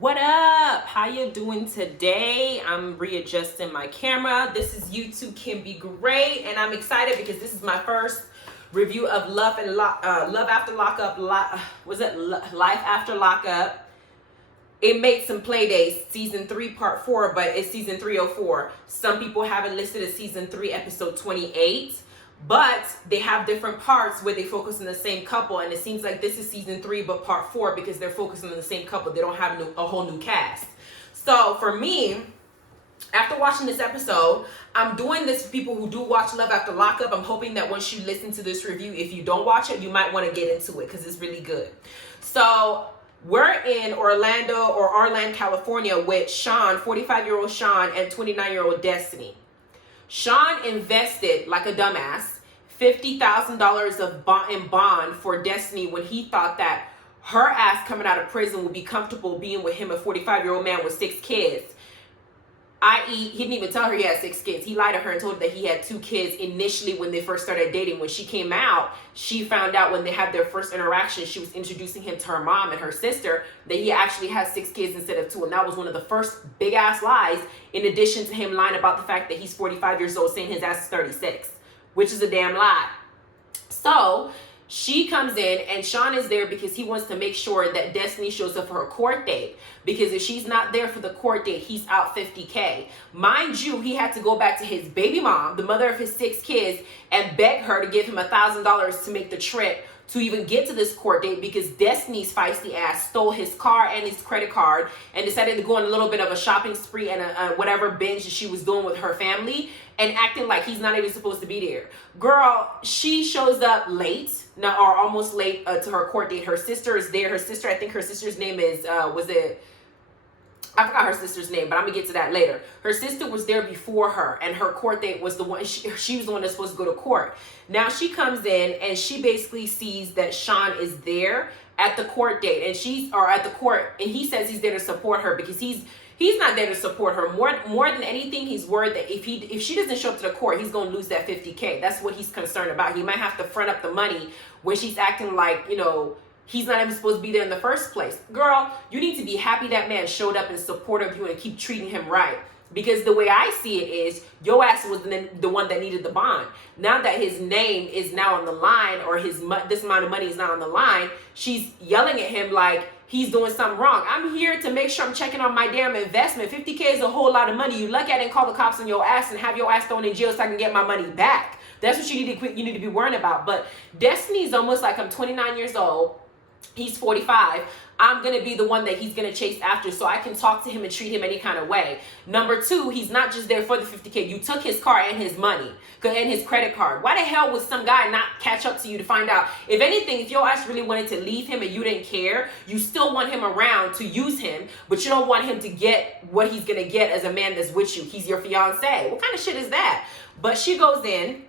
What up? How you doing today? I'm readjusting my camera. This is YouTube Can Be Great, and I'm excited because this is my first review of Love After Lockup. Life After Lockup? Inmates and Playdates, season 3, part 4, but it's season 304. Some people have it listed as season 3, episode 28. But they have different parts where they focus on the same couple, and it seems like this is season 3 but part 4 because they're focusing on the same couple. They don't have a whole new cast. So for me, after watching this episode, I'm doing this for people who do watch Love After Lockup. I'm hoping that once you listen to this review, if you don't watch it, you might want to get into it because it's really good. So we're in Orlando, California with Sean, 45-year-old Sean, and 29-year-old Destiny. Sean invested like a dumbass $50,000 in bond for Destiny when he thought that her ass coming out of prison would be comfortable being with him, a 45-year-old man with 6 kids. I.e., he didn't even tell her he had 6 kids. He lied to her and told her that he had 2 kids initially when they first started dating. When she came out, she found out when they had their first interaction, she was introducing him to her mom and her sister, that he actually had 6 kids instead of 2. And that was one of the first big-ass lies, in addition to him lying about the fact that he's 45 years old, saying his ass is 36, which is a damn lie. So she comes in, and Sean is there because he wants to make sure that Destiny shows up for her court date. Because if she's not there for the court date, he's out $50K. Mind you, he had to go back to his baby mom, the mother of his 6 kids, and beg her to give him $1,000 to make the trip to even get to this court date, because Destiny's feisty ass stole his car and his credit card and decided to go on a little bit of a shopping spree and a whatever binge that she was doing with her family, and acting like he's not even supposed to be there. Girl, she shows up late, now, or almost late to her court date. Her sister is there. Her sister, I think her sister's name is, I forgot her sister's name, but I'm gonna get to that later. Her sister was there before her, and her court date was the one, she was the one that's supposed to go to court. Now she comes in, and she basically sees that Sean is there at the court date, and at the court, and he says he's there to support her because he's not there to support her. More than anything, he's worried that if she doesn't show up to the court, he's gonna lose that $50K. That's what he's concerned about. He might have to front up the money when she's acting like, he's not even supposed to be there in the first place. Girl, you need to be happy that man showed up in support of you and keep treating him right. Because the way I see it is, your ass was the one that needed the bond. Now that his name is now on the line, or this amount of money is now on the line, she's yelling at him like he's doing something wrong. I'm here to make sure I'm checking on my damn investment. $50K is a whole lot of money. You look at it and call the cops on your ass and have your ass thrown in jail so I can get my money back. That's what you need to be worrying about. But Destiny's almost like, I'm 29 years old. He's 45. I'm going to be the one that he's going to chase after, so I can talk to him and treat him any kind of way. Number 2, he's not just there for the $50K. You took his car and his money and his credit card. Why the hell would some guy not catch up to you to find out? If anything, if your ass really wanted to leave him and you didn't care, you still want him around to use him, but you don't want him to get what he's going to get as a man that's with you. He's your fiance. What kind of shit is that? But she goes in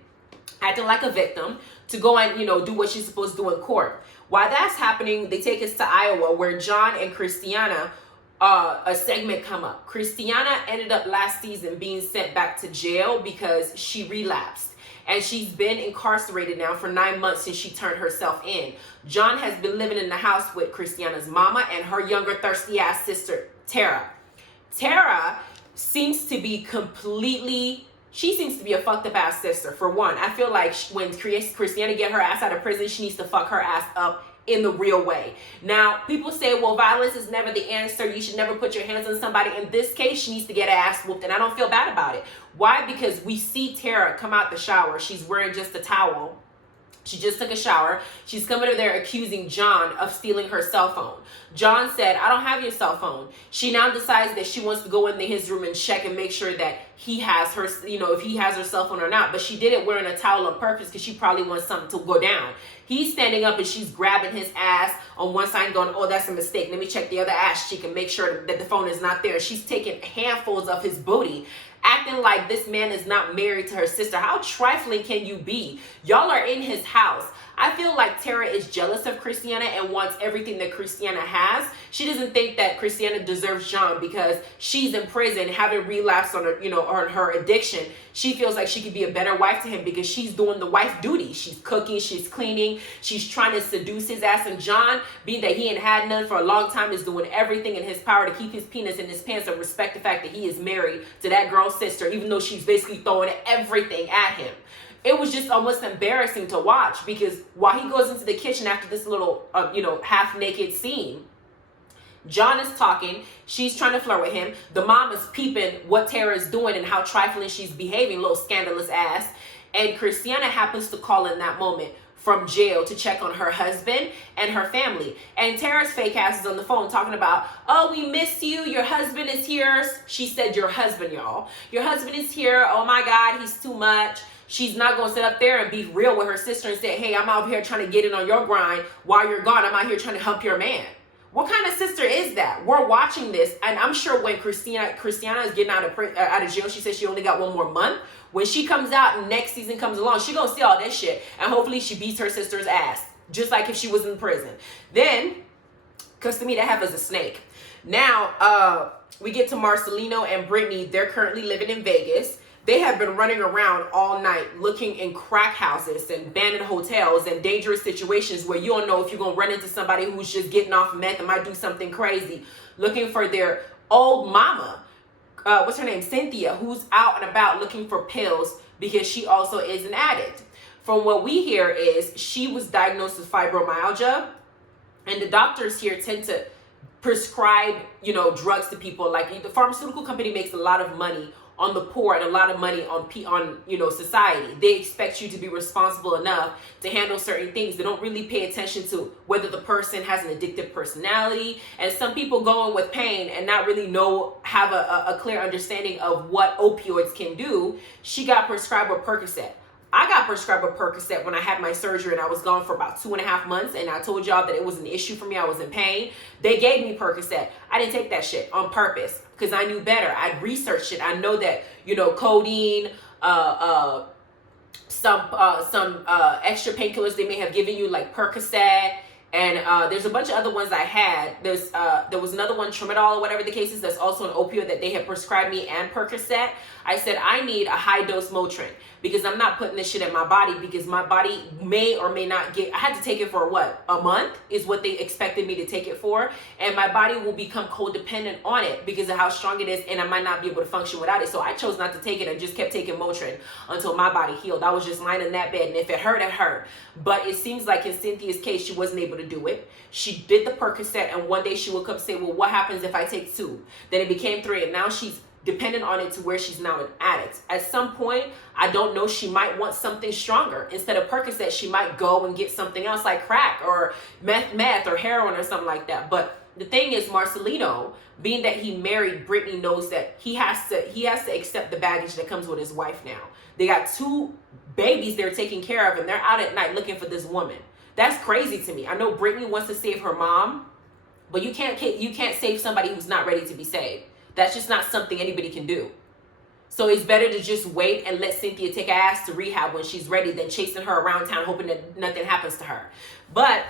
acting like a victim to go and, do what she's supposed to do in court. While that's happening, they take us to Iowa, where John and Christiana, a segment come up. Christiana ended up last season being sent back to jail because she relapsed. And she's been incarcerated now for 9 months since she turned herself in. John has been living in the house with Christiana's mama and her younger thirsty-ass sister, Tara. Tara seems to be she seems to be a fucked up ass sister. For one, I feel like when Christiana get her ass out of prison, she needs to fuck her ass up in the real way. Now, people say, well, violence is never the answer. You should never put your hands on somebody. In this case, she needs to get her ass whooped, and I don't feel bad about it. Why? Because we see Tara come out the shower. She's wearing just a towel. She just took a shower. She's coming over there accusing John of stealing her cell phone. John said, I don't have your cell phone. She now decides that she wants to go into his room and check and make sure that he has her, if he has her cell phone or not. But she did it wearing a towel on purpose because she probably wants something to go down. He's standing up and she's grabbing his ass on one side and going, oh, that's a mistake. Let me check the other ass cheek and make sure that the phone is not there. She's taking handfuls of his booty, acting like this man is not married to her sister. How trifling can you be? Y'all are in his house. I feel like Tara is jealous of Christiana and wants everything that Christiana has. She doesn't think that Christiana deserves John because she's in prison, having relapsed on her, on her addiction. She feels like she could be a better wife to him because she's doing the wife duty. She's cooking, she's cleaning, she's trying to seduce his ass. And John, being that he ain't had none for a long time, is doing everything in his power to keep his penis in his pants and respect the fact that he is married to that girl's sister, even though she's basically throwing everything at him. It was just almost embarrassing to watch, because while he goes into the kitchen after this little, half-naked scene, John is talking, she's trying to flirt with him. The mom is peeping what Tara is doing and how trifling she's behaving, little scandalous ass. And Christiana happens to call in that moment from jail to check on her husband and her family. And Tara's fake ass is on the phone talking about, oh, we miss you. Your husband is here. She said your husband, y'all. Your husband is here. Oh my God, he's too much. She's not going to sit up there and be real with her sister and say, hey, I'm out here trying to get in on your grind while you're gone. I'm out here trying to help your man. What kind of sister is that? We're watching this, and I'm sure when Christiana is getting out of jail, she says she only got one more month. When she comes out and next season comes along, she gonna see all this shit, and hopefully she beats her sister's ass, just like if she was in prison. Then, because to me that happens a snake. Now, we get to Marcelino and Brittany. They're currently living in Vegas. They have been running around all night looking in crack houses and abandoned hotels and dangerous situations where you don't know if you're going to run into somebody who's just getting off meth and might do something crazy, looking for their old mama, what's her name, Cynthia, who's out and about looking for pills because she also is an addict. From what we hear is she was diagnosed with fibromyalgia, and the doctors here tend to prescribe, drugs to people. Like, the pharmaceutical company makes a lot of money on the poor and a lot of money on society. They expect you to be responsible enough to handle certain things. They don't really pay attention to whether the person has an addictive personality. And some people go in with pain and not really have a clear understanding of what opioids can do. She got prescribed a Percocet. I got prescribed a Percocet when I had my surgery, and I was gone for about 2.5 months, and I told y'all that it was an issue for me. I was in pain. They gave me Percocet. I didn't take that shit on purpose because I knew better. I'd researched it. I know that, codeine, some extra painkillers they may have given you, like Percocet, and there's a bunch of other ones I had. There was another one, Tramadol or whatever the case is, that's also an opioid that they had prescribed me, and Percocet. I said, I need a high dose Motrin because I'm not putting this shit in my body, because my body may or may not I had to take it for a month is what they expected me to take it for. And my body will become codependent on it because of how strong it is, and I might not be able to function without it. So I chose not to take it and just kept taking Motrin until my body healed. I was just lying in that bed, and if it hurt, it hurt. But it seems like in Cynthia's case, she wasn't able to do it. She did the Percocet, and one day she would come say, well, what happens if I take 2? Then it became 3, and now she's dependent on it to where she's now an addict. At some point, I don't know, she might want something stronger. Instead of Percocet, she might go and get something else like crack or meth or heroin or something like that. But the thing is, Marcelino, being that he married Brittany, knows that he has to accept the baggage that comes with his wife now. They got 2 babies they're taking care of, and they're out at night looking for this woman. That's crazy to me. I know Brittany wants to save her mom, but you can't save somebody who's not ready to be saved. That's just not something anybody can do. So it's better to just wait and let Cynthia take her ass to rehab when she's ready than chasing her around town hoping that nothing happens to her. But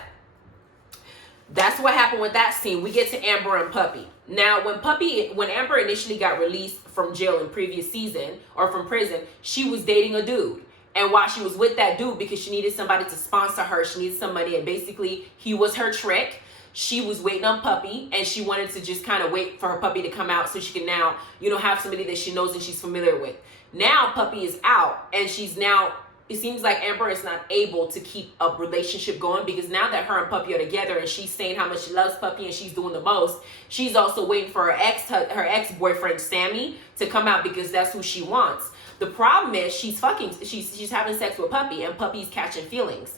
that's what happened with that scene. We get to Amber and Puppy. Now, when Amber initially got released from jail in previous season, or from prison, she was dating a dude. And while she was with that dude, because she needed somebody to sponsor her, she needed some money, and basically he was her trick. She was waiting on Puppy, and she wanted to just kind of wait for her puppy to come out so she can now, have somebody that she knows and she's familiar with. Now Puppy is out, and it seems like Amber is not able to keep a relationship going, because now that her and Puppy are together and she's saying how much she loves Puppy and she's doing the most, she's also waiting for her ex-boyfriend Sammy to come out, because that's who she wants. The problem is she's having sex with Puppy, and Puppy's catching feelings.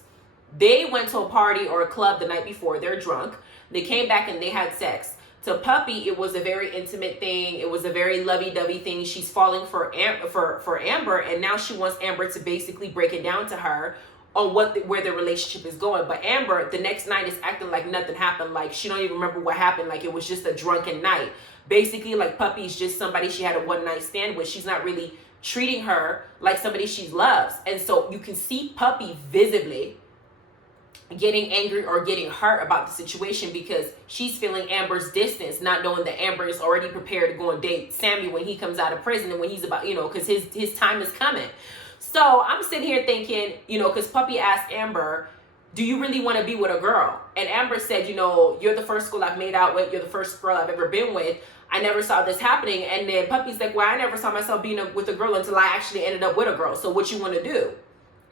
They went to a party or a club the night before. They're drunk. They came back and they had sex. To Puppy, it was a very intimate thing. It was a very lovey-dovey thing. She's falling for Amber, and now she wants Amber to basically break it down to her on where their relationship is going. But Amber, the next night, is acting like nothing happened. Like she don't even remember what happened. Like it was just a drunken night. Basically, like Puppy's just somebody she had a one-night stand with. She's not really treating her like somebody she loves. And so you can see Puppy visibly getting angry or getting hurt about the situation because she's feeling Amber's distance, not knowing that Amber is already prepared to go and date Sammy when he comes out of prison and when he's about, because his time is coming. So I'm sitting here thinking, because Puppy asked Amber, do you really want to be with a girl? And Amber said, you're the first girl I've made out with. You're the first girl I've ever been with. I never saw this happening. And then Puppy's like, well, I never saw myself being with a girl until I actually ended up with a girl. So what you want to do?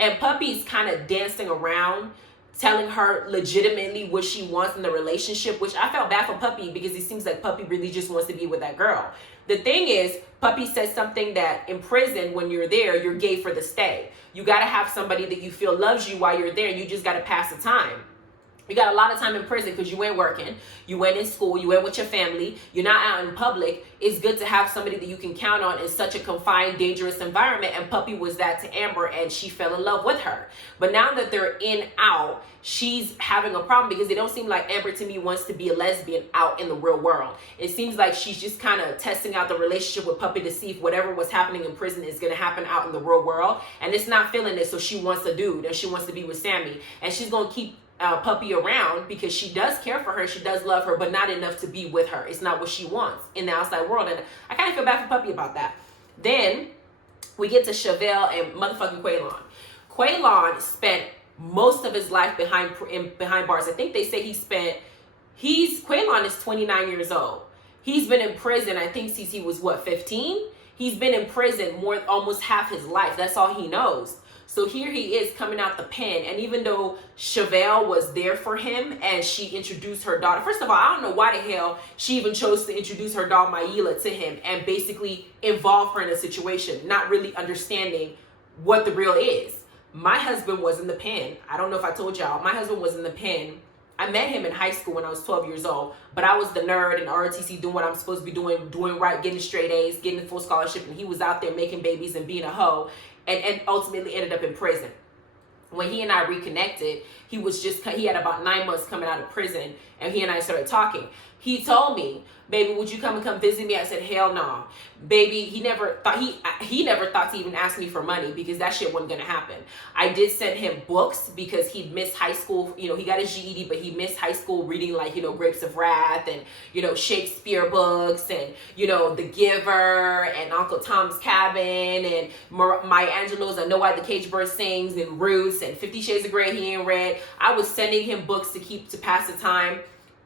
And Puppy's kind of dancing around, telling her legitimately what she wants in the relationship, which I felt bad for Puppy because it seems like Puppy really just wants to be with that girl. The thing is, Puppy says something that in prison, when you're there, you're gay for the stay. You got to have somebody that you feel loves you while you're there. You just got to pass the time. You got a lot of time in prison because you ain't working, you ain't in school, you ain't with your family, you're not out in public. It's good to have somebody that you can count on in such a confined, dangerous environment. And Puppy was that to Amber, and she fell in love with her. But now that they're out, she's having a problem because it don't seem like Amber to me wants to be a lesbian out in the real world. It seems like she's just kind of testing out the relationship with Puppy to see if whatever was happening in prison is going to happen out in the real world. And it's not feeling it, so she wants a dude, and she wants to be with Sammy. And she's going to keep Puppy around because she does care for her, she does love her, but not enough to be with her. It's not what she wants in the outside world, and I kind of feel bad for Puppy about that. Then we get to Chevelle and motherfucking Quaylon. Quaylon spent most of his life behind bars. I think they say Quaylon is 29 years old. He's been in prison, I think, since he was 15. He's been in prison almost half his life. That's all he knows. So here he is coming out the pen, and even though Chevelle was there for him and she introduced her daughter, first of all, I don't know why the hell she even chose to introduce her daughter Mayila to him and basically involve her in a situation, not really understanding what the real is. My husband was in the pen. I don't know if I told y'all, my husband was in the pen. I met him in high school when I was 12 years old, but I was the nerd in ROTC doing what I'm supposed to be doing right, getting straight A's, getting full scholarship, and he was out there making babies and being a hoe. And ultimately ended up in prison. When he and I reconnected, he had about 9 months coming out of prison, and he and I started talking. He told me, baby, would you come visit me? I said, hell no. Baby, he never thought to even ask me for money because that shit wasn't gonna happen. I did send him books because he missed high school. He got his GED, but he missed high school reading Grapes of Wrath and, Shakespeare books and, The Giver and Uncle Tom's Cabin and Maya Angelou's I Know Why the Caged Bird Sings and Roots and 50 Shades of Grey he ain't read. I was sending him books to pass the time,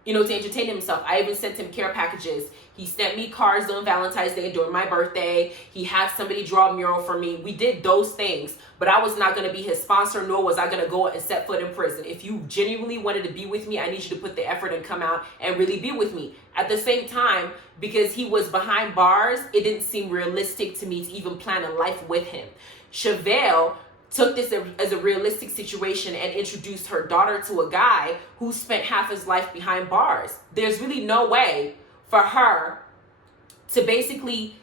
to entertain himself. I even sent him care packages. He sent me cards on Valentine's Day during my birthday. He had somebody draw a mural for me. We did those things, but I was not going to be his sponsor, nor was I going to go and set foot in prison. If you genuinely wanted to be with me, I need you to put the effort and come out and really be with me. At the same time, because he was behind bars, it didn't seem realistic to me to even plan a life with him. Chevelle took this as a realistic situation and introduced her daughter to a guy who spent half his life behind bars. There's really no way for her to basically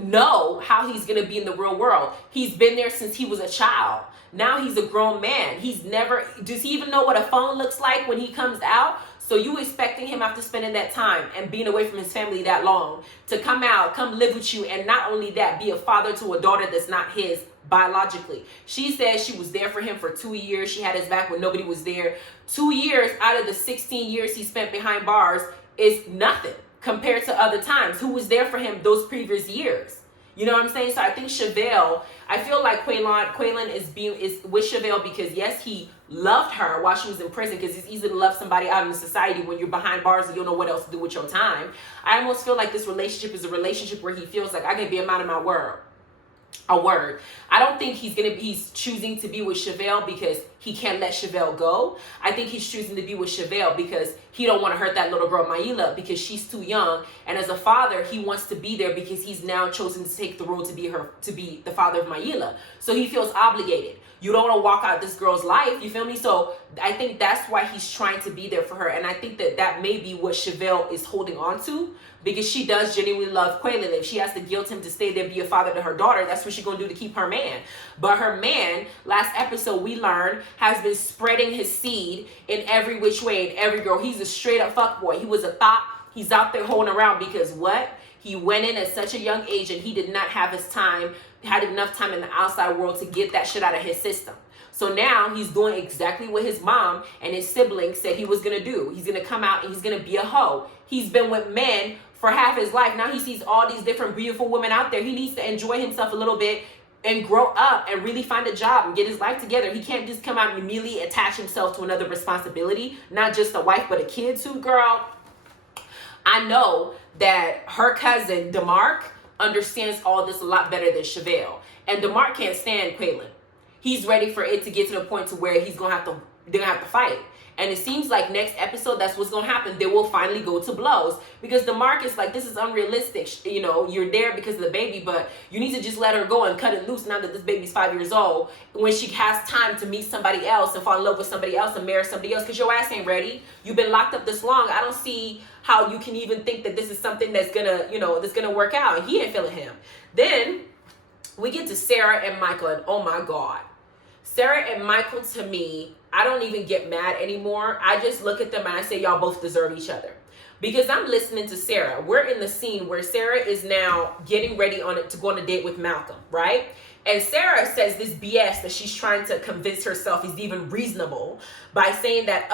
know how he's going to be in the real world. He's been there since he was a child. Now he's a grown man. Does he even know what a phone looks like when he comes out? So you expecting him after spending that time and being away from his family that long to come out, come live with you, and not only that, be a father to a daughter that's not his biologically. She said she was there for him for 2 years. She had his back when nobody was there. 2 years out of the 16 years he spent behind bars is nothing compared to other times. Who was there for him those previous years? You know what I'm saying? So I think Chevelle, I feel like Quaylon is with Chevelle because yes, he loved her while she was in prison, because it's easy to love somebody out in society when you're behind bars and you don't know what else to do with your time. I almost feel like this relationship is a relationship where he feels like I can be a man of my word. I don't think he's choosing to be with Chevelle because he can't let Chevelle go. I think he's choosing to be with Chevelle because he don't want to hurt that little girl Mayila because she's too young. And as a father, he wants to be there because he's now chosen to take the role to be the father of Mayila. So he feels obligated. You don't want to walk out this girl's life, you feel me? So I think that's why he's trying to be there for her. And I think that may be what Chevelle is holding on to, because she does genuinely love Quaylon. If she has to guilt him to stay there, be a father to her daughter, that's what she's going to do to keep her man. But her man, last episode we learned, has been spreading his seed in every which way and every girl. He's a straight up fuckboy. He was a thought. He's out there holding around because what? He went in at such a young age and he did not have had enough time in the outside world to get that shit out of his system. So now he's doing exactly what his mom and his siblings said he was going to do. He's going to come out and he's going to be a hoe. He's been with men for half his life. Now he sees all these different beautiful women out there. He needs to enjoy himself a little bit and grow up and really find a job and get his life together. He can't just come out and immediately attach himself to another responsibility, not just a wife, but a kid too, girl. I know that her cousin, DeMarc, understands all this a lot better than Chevelle. And DeMarc can't stand Quaylen. He's ready for it to get to the point to where they're gonna have to fight. And it seems like next episode, that's what's gonna happen. They will finally go to blows because DeMarc is like, this is unrealistic. You know, you're there because of the baby, but you need to just let her go and cut it loose now that this baby's 5 years old, when she has time to meet somebody else and fall in love with somebody else and marry somebody else, because your ass ain't ready. You've been locked up this long. I don't see how you can even think that this is something that's gonna, that's gonna work out. And he ain't feeling him. Then we get to Sarah and Michael, and oh my God. Sarah and Michael, to me, I don't even get mad anymore. I just look at them and I say, y'all both deserve each other. Because I'm listening to Sarah. We're in the scene where Sarah is now getting ready to go on a date with Malcolm, right? And Sarah says this BS that she's trying to convince herself is even reasonable by saying that,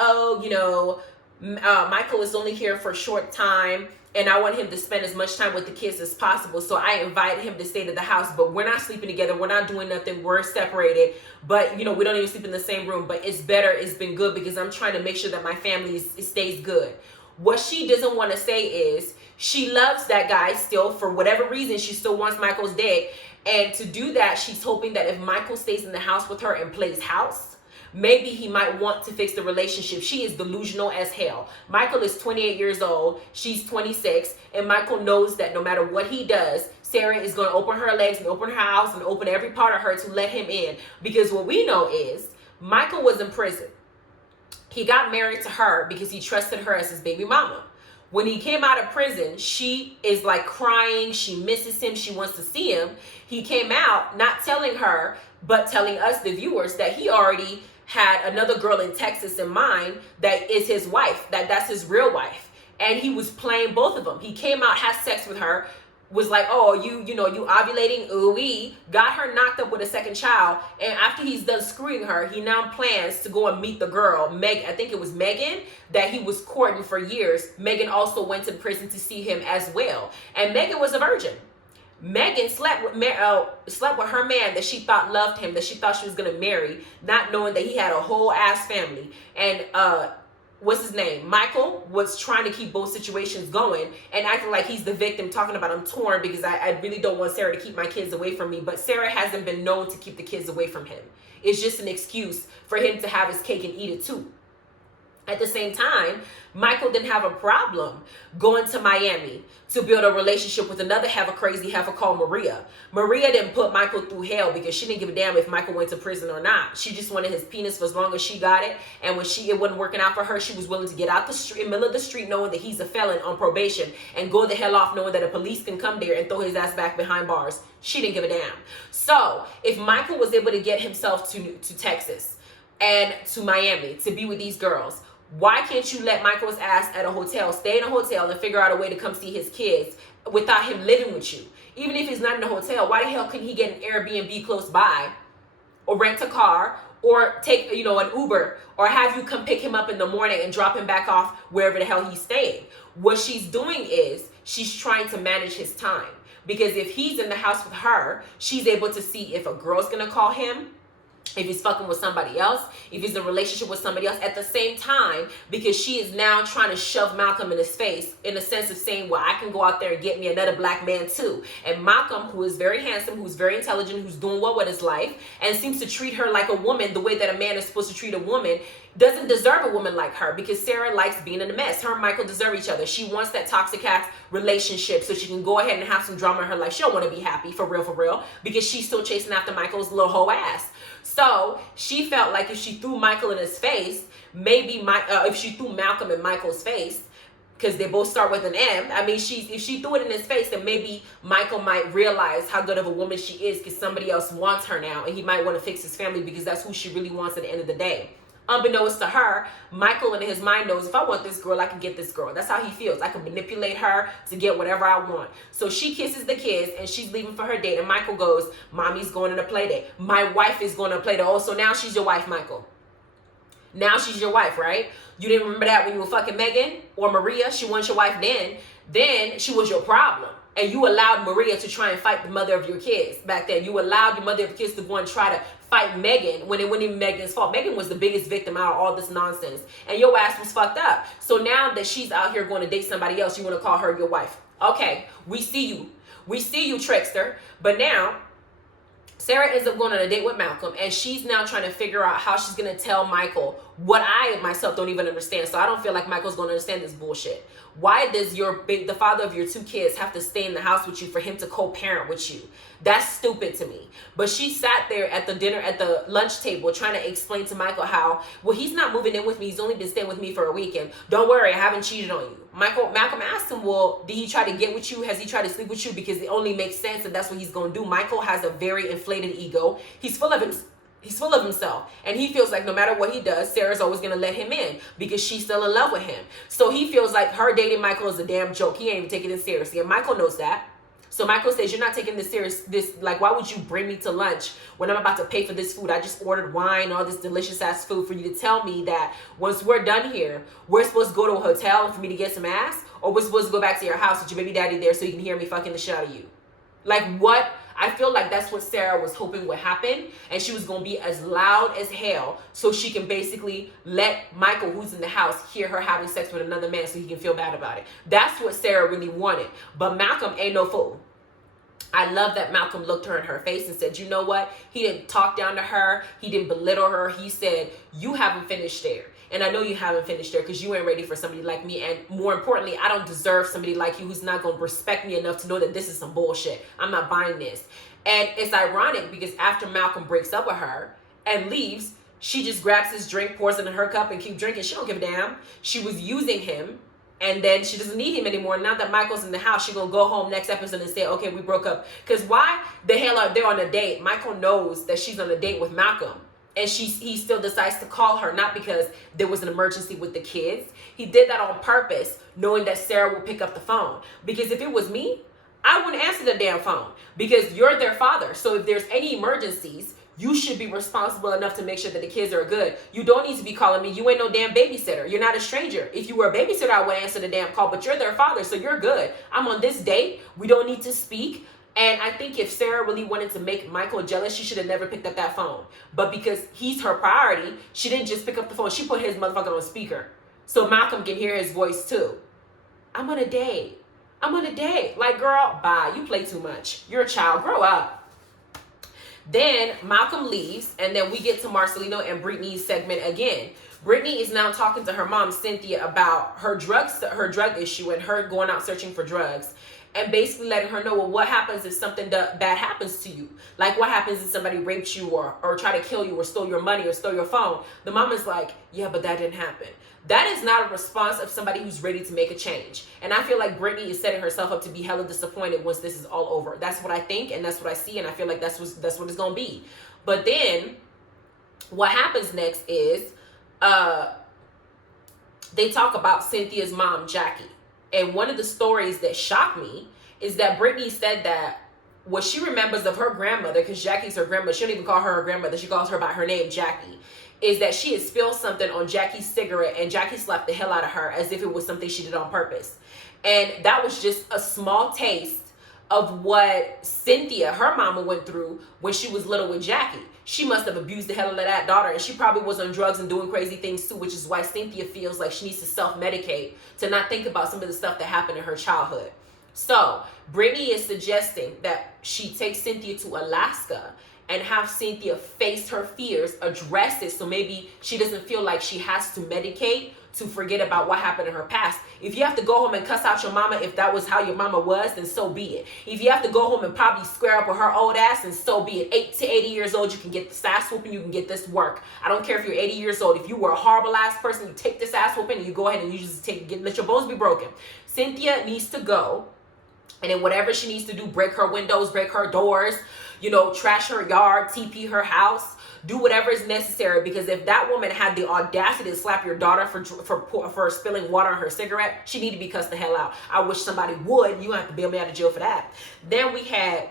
Michael is only here for a short time and I want him to spend as much time with the kids as possible. So I invited him to stay to the house, but we're not sleeping together. We're not doing nothing. We're separated, but we don't even sleep in the same room, but it's better. It's been good because I'm trying to make sure that my family stays good. What she doesn't want to say is she loves that guy still. For whatever reason, she still wants Michael's dick. And to do that, she's hoping that if Michael stays in the house with her and plays house, maybe he might want to fix the relationship. She is delusional as hell. Michael is 28 years old. She's 26. And Michael knows that no matter what he does, Sarah is going to open her legs and open her house and open every part of her to let him in. Because what we know is Michael was in prison. He got married to her because he trusted her as his baby mama. When he came out of prison, she is like crying. She misses him. She wants to see him. He came out not telling her, but telling us, the viewers, that he already had another girl in Texas in mind that is his wife, that's his real wife. And he was playing both of them. He came out, had sex with her, was like, oh, you ovulating, ooh-wee, got her knocked up with a second child. And after he's done screwing her, he now plans to go and meet the girl, Meg, I think it was Megan, that he was courting for years. Megan also went to prison to see him as well. And Megan was a virgin. Megan slept with her man that she thought loved him, that she thought she was going to marry, not knowing that he had a whole ass family. And what's his name? Michael was trying to keep both situations going and acting like he's the victim, talking about I'm torn because I really don't want Sarah to keep my kids away from me. But Sarah hasn't been known to keep the kids away from him. It's just an excuse for him to have his cake and eat it too. At the same time, Michael didn't have a problem going to Miami to build a relationship with another crazy heifer called Maria. Maria didn't put Michael through hell because she didn't give a damn if Michael went to prison or not. She just wanted his penis for as long as she got it. And when it wasn't working out for her, she was willing to get out the street, in the middle of the street, knowing that he's a felon on probation, and go the hell off knowing that a police can come there and throw his ass back behind bars. She didn't give a damn. So if Michael was able to get himself to Texas and to Miami to be with these girls, why can't you let Michael's ass at a hotel, stay in a hotel and figure out a way to come see his kids without him living with you? Even if he's not in a hotel, why the hell can he get an Airbnb close by or rent a car or take, an Uber, or have you come pick him up in the morning and drop him back off wherever the hell he's staying? What she's doing is she's trying to manage his time, because if he's in the house with her, she's able to see if a girl's going to call him, if he's fucking with somebody else, if he's in a relationship with somebody else at the same time, because she is now trying to shove Malcolm in his face in the sense of saying, well, I can go out there and get me another black man too. And Malcolm, who is very handsome, who's very intelligent, who's doing well with his life, and seems to treat her like a woman the way that a man is supposed to treat a woman, doesn't deserve a woman like her, because Sarah likes being in a mess. Her and Michael deserve each other. She wants that toxic ass relationship so she can go ahead and have some drama in her life. She don't want to be happy, for real, because she's still chasing after Michael's little hoe ass. So she felt like if she threw Michael in his face, maybe if she threw Malcolm in Michael's face, because they both start with an M. I mean, if she threw it in his face, then maybe Michael might realize how good of a woman she is, because somebody else wants her now, and he might want to fix his family because that's who she really wants at the end of the day. unbeknownst to her, Michael in his mind knows, if I want this girl, I can get this girl. That's how he feels. I can manipulate her to get whatever I want. So she kisses the kids and she's leaving for her date. And Michael goes, mommy's going on a play date. My wife is going on a play date. Oh, so now she's your wife, Michael. Now she's your wife, right? You didn't remember that when you were fucking Megan or Maria? She wasn't your wife then. Then she was your problem. And you allowed Maria to try and fight the mother of your kids back then. You allowed the mother of your kids to go and try to fight Megan when it wasn't even Megan's fault. Megan was the biggest victim out of all this nonsense. And your ass was fucked up. So now that she's out here going to date somebody else, you want to call her your wife. Okay, we see you. We see you, trickster. But now, Sarah ends up going on a date with Malcolm, and she's now trying to figure out how she's going to tell Michael what I myself don't even understand. So I don't feel like Michael's going to understand this bullshit. Why does the father of your two kids have to stay in the house with you for him to co-parent with you? That's stupid to me. But she sat there at the lunch table trying to explain to Michael how, well, he's not moving in with me. He's only been staying with me for a weekend. Don't worry, I haven't cheated on you. Malcolm asked him, well, did he try to get with you? Has he tried to sleep with you? Because it only makes sense that that's what he's going to do. Michael has a very inflated ego. He's full of himself, and he feels like no matter what he does, Sarah's always going to let him in because she's still in love with him. So he feels like her dating Michael is a damn joke. He ain't even taking it seriously, and Michael knows that. So Michael says, you're not taking this serious. Like, why would you bring me to lunch when I'm about to pay for this food? I just ordered wine, all this delicious ass food for you to tell me that once we're done here, we're supposed to go to a hotel for me to get some ass, or we're supposed to go back to your house with your baby daddy there so you can hear me fucking the shit out of you. Like, what? I feel like that's what Sarah was hoping would happen, and she was going to be as loud as hell so she can basically let Michael, who's in the house, hear her having sex with another man so he can feel bad about it. That's what Sarah really wanted. But Malcolm ain't no fool. I love that Malcolm looked her in her face and said, you know what? He didn't talk down to her. He didn't belittle her. He said, you haven't finished there. And I know you haven't finished there because you ain't ready for somebody like me. And more importantly, I don't deserve somebody like you who's not going to respect me enough to know that this is some bullshit. I'm not buying this. And it's ironic because after Malcolm breaks up with her and leaves, she just grabs his drink, pours it in her cup, and keeps drinking. She don't give a damn. She was using him, and then she doesn't need him anymore. Now that Michael's in the house, she's going to go home next episode and say, okay, we broke up. Because why the hell are they on a date? Michael knows that she's on a date with Malcolm. And he still decides to call her, not because there was an emergency with the kids. He did that on purpose, knowing that Sarah would pick up the phone. Because if it was me, I wouldn't answer the damn phone. Because you're their father. So if there's any emergencies, you should be responsible enough to make sure that the kids are good. You don't need to be calling me. You ain't no damn babysitter. You're not a stranger. If you were a babysitter, I would answer the damn call. But you're their father, so you're good. I'm on this date. We don't need to speak. And I think if Sarah really wanted to make Michael jealous, she should have never picked up that phone. But because he's her priority, she didn't just pick up the phone. She put his motherfucker on speaker so Malcolm can hear his voice too. I'm on a date. I'm on a date. Like, girl, bye. You play too much. You're a child. Grow up. Then Malcolm leaves, and then we get to Marcelino and Brittany's segment again. Brittany is now talking to her mom, Cynthia, about her drug issue and her going out searching for drugs. And basically letting her know, well, what happens if something bad happens to you? Like, what happens if somebody raped you or try to kill you or stole your money or stole your phone? The mom is like, yeah, but that didn't happen. That is not a response of somebody who's ready to make a change. And I feel like Brittany is setting herself up to be hella disappointed once this is all over. That's what I think, and that's what I see, and I feel like that's what it's going to be. But then what happens next is they talk about Cynthia's mom, Jackie. And one of the stories that shocked me is that Brittany said that what she remembers of her grandmother, because Jackie's her grandmother, she don't even call her her grandmother, she calls her by her name, Jackie, is that she had spilled something on Jackie's cigarette and Jackie slapped the hell out of her as if it was something she did on purpose. And that was just a small taste of what Cynthia, her mama, went through when she was little with Jackie. She must have abused the hell out of that daughter, and she probably was on drugs and doing crazy things too, which is why Cynthia feels like she needs to self-medicate to not think about some of the stuff that happened in her childhood. So Brittany is suggesting that she takes Cynthia to Alaska and have Cynthia face her fears, address it, so maybe she doesn't feel like she has to medicate to forget about what happened in her past. If you have to go home and cuss out your mama, if that was how your mama was, then so be it. If you have to go home and probably square up with her old ass, then so be it. 8 to 80 years old, you can get this ass whooping, you can get this work. I don't care if you're 80 years old. If you were a horrible ass person, you take this ass whooping and you go ahead and you just let your bones be broken. Cynthia needs to go, and then whatever she needs to do, break her windows, break her doors, trash her yard, TP her house, do whatever is necessary, because if that woman had the audacity to slap your daughter for spilling water on her cigarette, she need to be cussed the hell out. I wish somebody would. You don't have to bail me out of jail for that. Then we had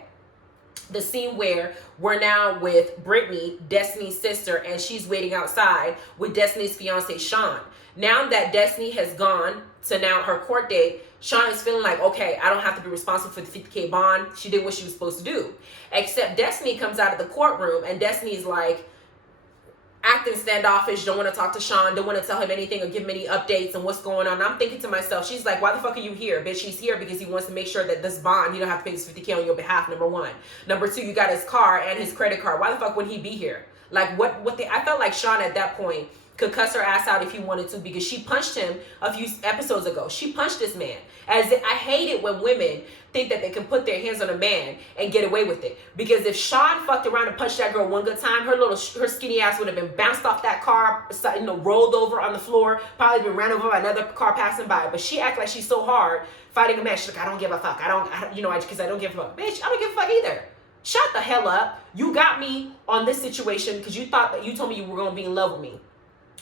the scene where we're now with Brittany, Destiny's sister, and she's waiting outside with Destiny's fiance, Sean. Now that Destiny has gone to now her court date, Sean is feeling like, okay, I don't have to be responsible for the $50K bond. She did what she was supposed to do. Except Destiny comes out of the courtroom, and Destiny's like acting standoffish, don't want to talk to Sean, don't want to tell him anything or give him any updates on what's going on. And I'm thinking to myself, she's like, why the fuck are you here? Bitch, he's here because he wants to make sure that this bond, you don't have to pay this $50K on your behalf, number one. Number two, you got his car and his credit card. Why the fuck would he be here? Like, I felt like Sean at that point could cuss her ass out if he wanted to, because she punched him a few episodes ago. She punched this man. I hate it when women think that they can put their hands on a man and get away with it. Because if Sean fucked around and punched that girl one good time, her skinny ass would have been bounced off that car, rolled over on the floor, probably been ran over by another car passing by. But she act like she's so hard fighting a man. She's like, I don't give a fuck. Because I don't give a fuck. Bitch, I don't give a fuck either. Shut the hell up. You got me on this situation because you thought that you told me you were going to be in love with me.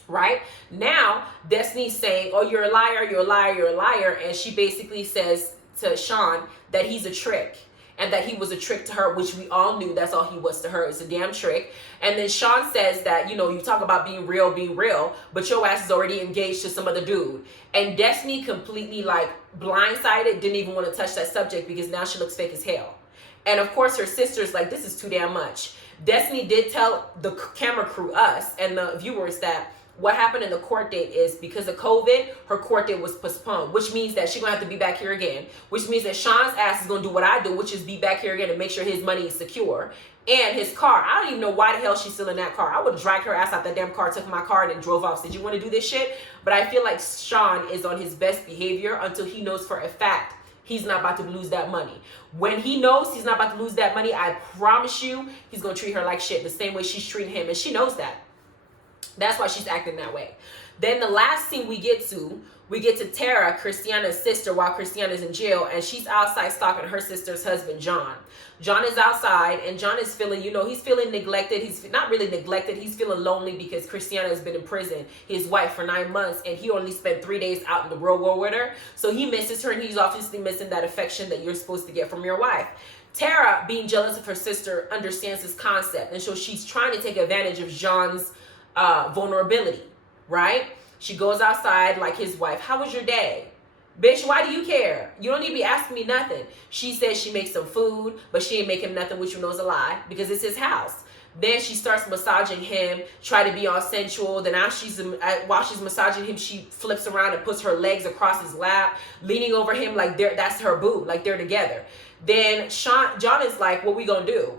Right? Now, Destiny's saying, oh, you're a liar, you're a liar, you're a liar. And she basically says to Sean that he's a trick and that he was a trick to her, which we all knew that's all he was to her. It's a damn trick. And then Sean says that, you talk about being real, but your ass is already engaged to some other dude. And Destiny completely blindsided, didn't even want to touch that subject because now she looks fake as hell. And of course, her sister's like, this is too damn much. Destiny did tell the camera crew, us, and the viewers that what happened in the court date is because of COVID, her court date was postponed, which means that she's going to have to be back here again, which means that Sean's ass is going to do what I do, which is be back here again and make sure his money is secure. And his car, I don't even know why the hell she's still in that car. I would have dragged her ass out that damn car, took my car, and drove off. Said, you want to do this shit? But I feel like Sean is on his best behavior until he knows for a fact he's not about to lose that money. When he knows he's not about to lose that money, I promise you, he's going to treat her like shit the same way she's treating him. And she knows that. That's why she's acting that way. Then the last scene we get to Tara, Christiana's sister, while Christiana's in jail, and she's outside stalking her sister's husband, John. John is outside, and John is feeling, he's feeling neglected. He's not really neglected. He's feeling lonely because Christiana has been in prison, his wife, for 9 months, and he only spent 3 days out in the real world with her. So he misses her, and he's obviously missing that affection that you're supposed to get from your wife. Tara, being jealous of her sister, understands this concept, and so she's trying to take advantage of John's vulnerability, right? She goes outside like his wife. How was your day? Bitch, why do you care? You don't need to be asking me nothing. She says she makes some food, but she ain't making nothing, which you know is a lie because it's his house. Then she starts massaging him, try to be all sensual. Then while she's massaging him, she flips around and puts her legs across his lap, leaning over him like that's her boo, like they're together. Then John is like, what we gonna do?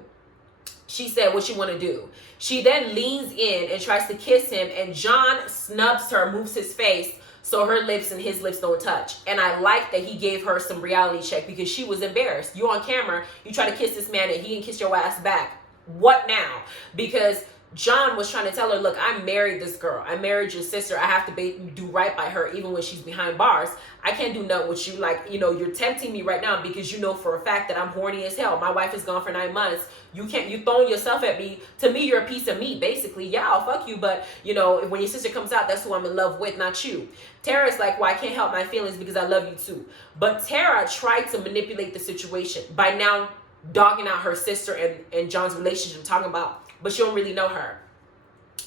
She said, what you want to do? She then leans in and tries to kiss him, and John snubs her, moves his face so her lips and his lips don't touch. And I like that he gave her some reality check because she was embarrassed. You on camera, you try to kiss this man and he didn't kiss your ass back. What now? Because John was trying to tell her, look, I married this girl. I married your sister. I have to do right by her even when she's behind bars. I can't do nothing with you. You're tempting me right now because you know for a fact that I'm horny as hell. My wife is gone for 9 months. You throwing yourself at me. To me, you're a piece of meat, basically. Yeah, I'll fuck you, but, when your sister comes out, that's who I'm in love with, not you. Tara's like, well, I can't help my feelings because I love you too. But Tara tried to manipulate the situation by now dogging out her sister and John's relationship, talking about, but you don't really know her.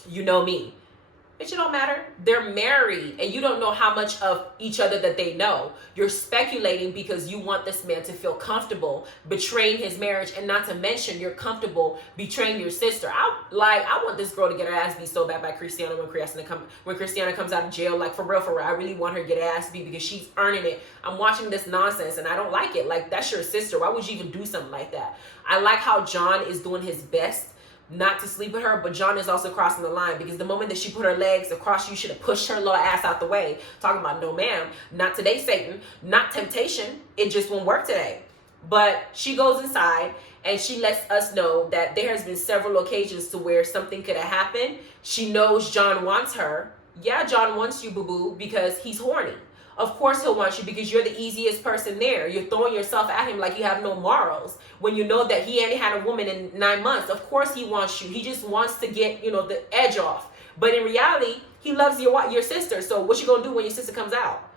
You know me. Bitch, it don't matter. They're married and you don't know how much of each other that they know. You're speculating because you want this man to feel comfortable betraying his marriage, and not to mention you're comfortable betraying your sister. I want this girl to get her ass beat so bad by Christiana when Christiana comes out of jail. Like, for real. I really want her to get her ass beat because she's earning it. I'm watching this nonsense and I don't like it. Like, that's your sister. Why would you even do something like that? I like how John is doing his best not to sleep with her, but John is also crossing the line because the moment that she put her legs across, you should have pushed her little ass out the way. Talking about, no ma'am, not today, Satan, not temptation. It just won't work today. But she goes inside and she lets us know that there has been several occasions to where something could have happened. She knows John wants her. Yeah, John wants you, boo-boo, because he's horny. Of course he'll want you because you're the easiest person there. You're throwing yourself at him like you have no morals when you know that he ain't had a woman in 9 months. Of course he wants you. He just wants to get, you know, the edge off. But in reality, he loves your sister. So what you gonna do when your sister comes out?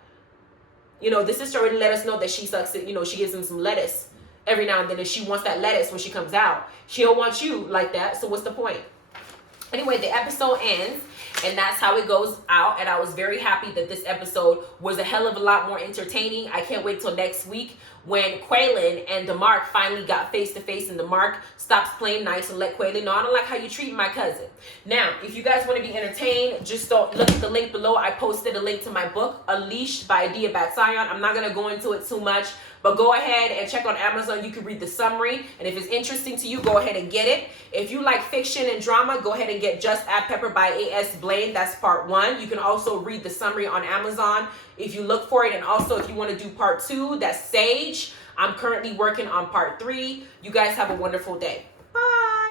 You know, the sister already let us know that she sucks it. You know, she gives him some lettuce every now and then, and she wants that lettuce when she comes out. She don't want you like that. So what's the point? Anyway, the episode ends, and that's how it goes out. And I was very happy that this episode was a hell of a lot more entertaining. I can't wait till next week when Quaylin and DeMarc finally got face to face, and DeMarc stops playing nice and let Quaylin know, I don't like how you treat my cousin. Now, if you guys want to be entertained, just don't look at the link below. I posted a link to my book, Unleashed by Adiya Bat-Tziyon. I'm not going to go into it too much, but go ahead and check on Amazon. You can read the summary, and if it's interesting to you, go ahead and get it. If you like fiction and drama, go ahead and get Just Add Pepper by A.S. Blaine. That's part 1. You can also read the summary on Amazon if you look for it. And also, if you want to do part 2, that's Sage. I'm currently working on part 3. You guys have a wonderful day.